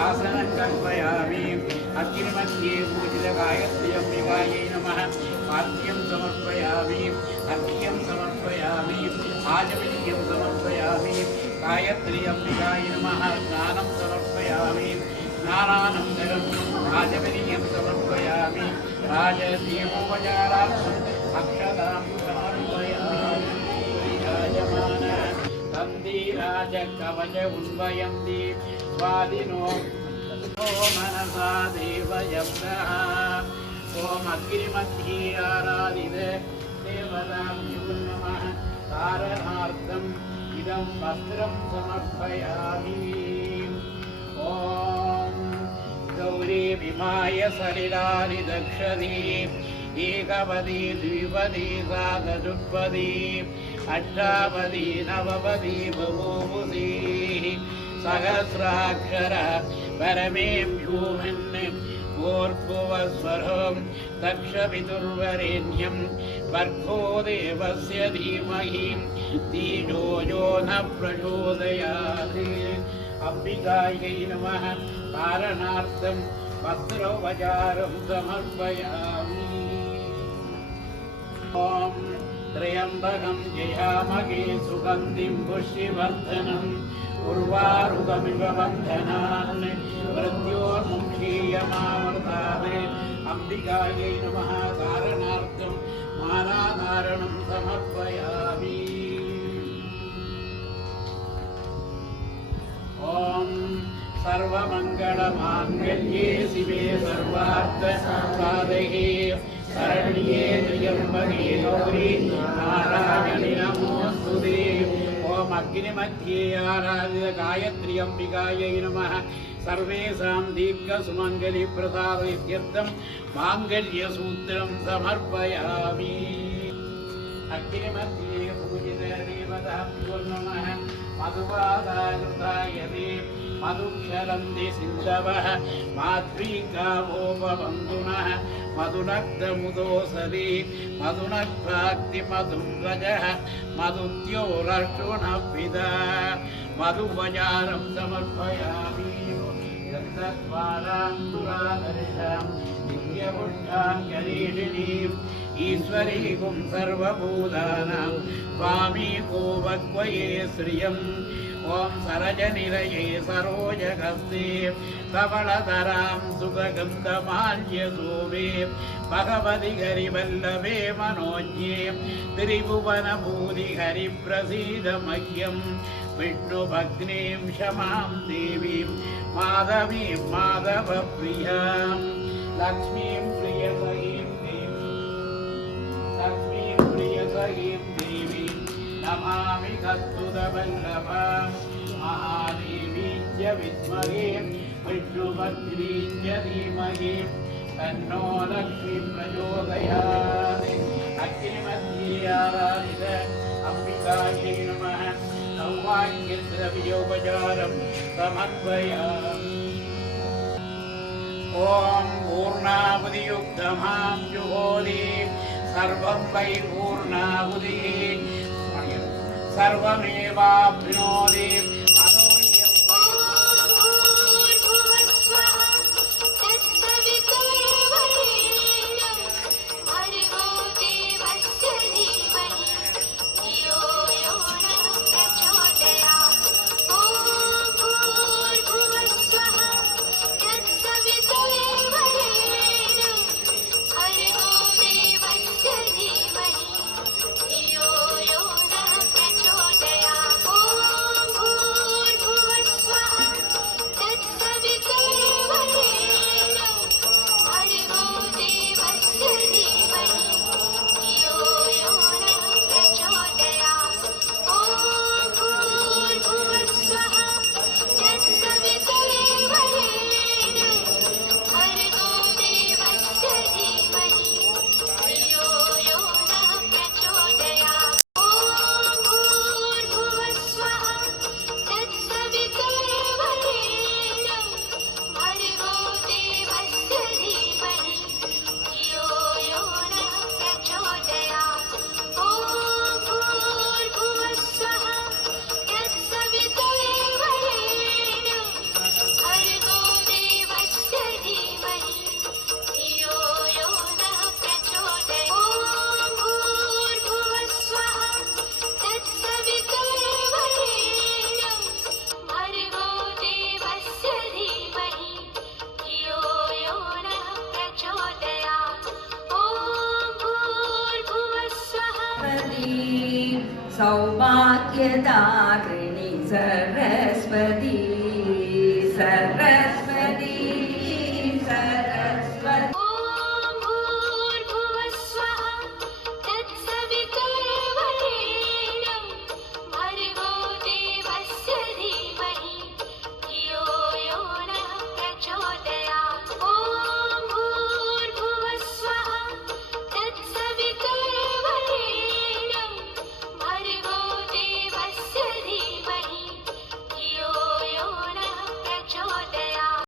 आसनं कल्पयामि अग्निमध्ये पूजितगायत्री अम्बिकायै नमः पाद्यं समर्पयामि अर्घ्यं समर्पयामि आचमनीयं समर्पयामि गायत्री अम्बिकायै नमः स्नानं समर्पयामि स्नानानन्तरं आचमनीयं समर्पयामि राजदीपोपचारार्थम् अक्षतां समर्पयामि विराजमान तन्दिराजकवच उन्वयन्ति स्वादिनो मनसा देवयब्दः ॐ अग्निमध्ये आराधित देवताभ्यो नमः तारणार्थम् इदं वस्त्रं समर्पयामि ॐ गौरी विमाय सलिलानि दक्षति एकपदी द्विपदी साधचतुष्पदी अष्टापदी नवपदी बभूवुषी सहस्राक्षर परमेभ्योमन् भूर्भुवस्वरं दक्षपितुर्वरेण्यं भर्गो देवस्य धीमहि धियो यो न प्रचोदयात् अम्बिकायै नमः कारणार्थं वस्त्रोपचारं समर्पयामि ॐ त्र्यम्बकं जयामहे सुगन्धिं पुष्टिवर्धनम् उर्वारुकमिव बन्धनान् मृत्योर्मुक्षीयमावर्तात् अम्बिकायै नमः कारणार्थं मालाधारणं समर्पयामि ॐ सर्वमङ्गलमाङ्गल्ये शिवे सर्वार्थसाधके शरण्ये त्र्यम्बके गौरी नारायणि नमोऽस्तुते ॐ अग्निमध्ये आराधित गायत्री अम्बिकायै नमः सर्वेषां दीर्घसुमङ्गलिप्रसादयत्यर्थं माङ्गल्यसूत्रं समर्पयामि अग्निमध्ये पूजित देवताभ्यो नमः मधुवादाकृताय मधुक्षरन्ति सिन्धवः माध्वीकावोपबन्धुनः मधुनक्तमुदोसरि मधुनक्ताक्तिमधुं रजः मधुद्योरर्षुणपिता मधुपचारं समर्पयामि दत्तद्वारान्तुरादर्शां दिव्यपुष्टां गरीषिणीम् ईश्वरीकुं सर्वभूतानां स्वामीको भक्वये श्रियम् ॐ सरजनिलये सरोजगस्ते कमलधरां सुखगन्धमाल्यशोभे भगवति हरिवल्लभे मनोज्ञे त्रिभुवनभूतिहरिप्रसीद मह्यं विष्णुभग्नीं क्षमां देवीं माधवीं माधवप्रियां लक्ष्मीं प्रियसखीं देवीं नमामि कस्तुरवल्लभां महादेवीं च विद्महे विष्णुभद्रीं च धीमहि तन्नो लक्ष्मी प्रचोदयात् अग्निमध्ये आराधित अम्बिकायै नमः सौभाग्यद्रव्योपचारं समर्पयामि ॐ पूर्णाहुतियुक्तमां जुहोति सर्वं वै पूर्णाहुतिः सर्वमेवाप्नोति हरिवो देवस्य धीमहि धियो सौभाग्यदात्रिणी सरस्वती सरस्वती